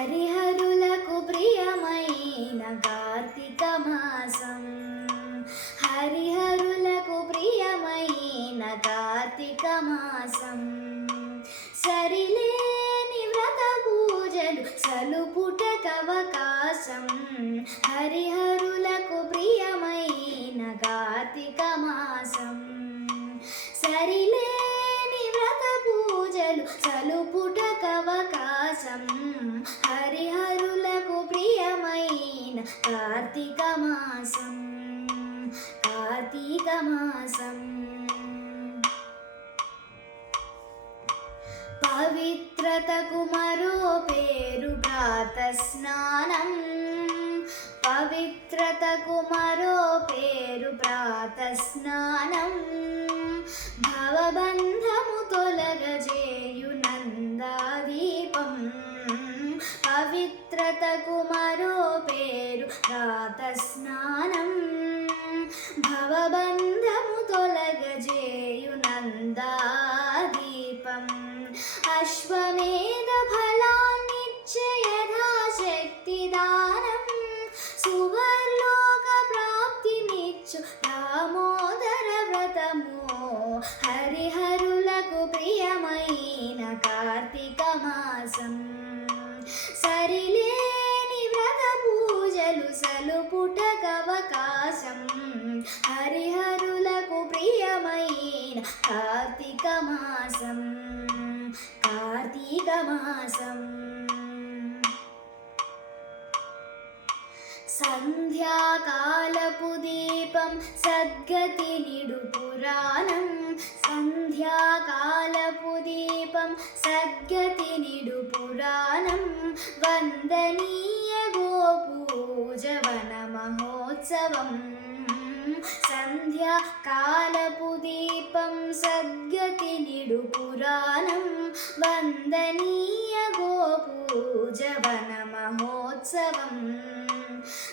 హరిహరులకు ప్రియమైన కార్తీక మాసం. హరిహరులకు ప్రియమైన కార్తీక మాసం. సరిలేని వ్రత పూజలు సలుపుటకవకాశం. హరిహరులకు ప్రియమైన కార్తీక మాసం. సరిలేని వ్రత పూజలు సలుపుటకవకాశం. హరిహరులకు ప్రియమైన కార్తీక మాసం. కార్తీక మాసం. పవిత్రతకు మరో పేరు ప్రాతస్నానం. పవిత్రతకు మరో పేరు ప్రాతస్నానం. భవబంధము తొలగజేయు నందాదీపం. పవిత్రతకు మరో పేరు ప్రాతస్నానం. భవబంధము తొలగజేయు నందాదీపం. అశ్వమేధ ఫలాన్నిచ్చే యథాశక్తి దానం. సువర్లోక ప్రాప్తినిచ్చు దామోదర వ్రతము. హరిహరులకు ప్రియమైన కార్తీక మాసం. సరిలేని వ్రత పూజలు సలుపుటకవకాశం. హరిహరులకు ప్రియమైన కార్తీక మాసం. కార్తీక మాసం. సంధ్యాకాలపు దీపం సద్గతి నిడు పురాణం. సంధ్యాకాలపు దీపం సద్గతి నిడు పురాణం. వందనీయ గోపూజవన మహోత్సవం. సంధ్యాకాలపు దీపం సద్గతి నిడు పురాణం. వందనీయ గోపూజవన మహోత్సవం.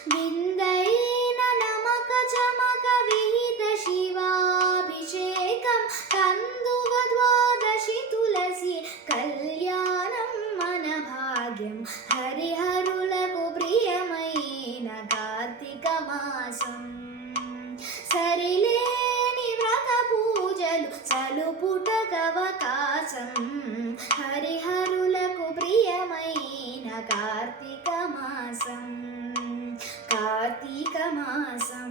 విందైన నమక చమక విహిత శివాభిషేకం. కందువ ద్వాదశి తులసి కళ్యాణం మన భాగ్యం. హరిహరులకు ప్రియమైన కార్తీక మాసం. సరిలేని వ్రత పూజలు సలుపుటకవకాశం. హరిహరులకు ప్రియమైన కార్తీక మాసం. కార్తీక మాసం.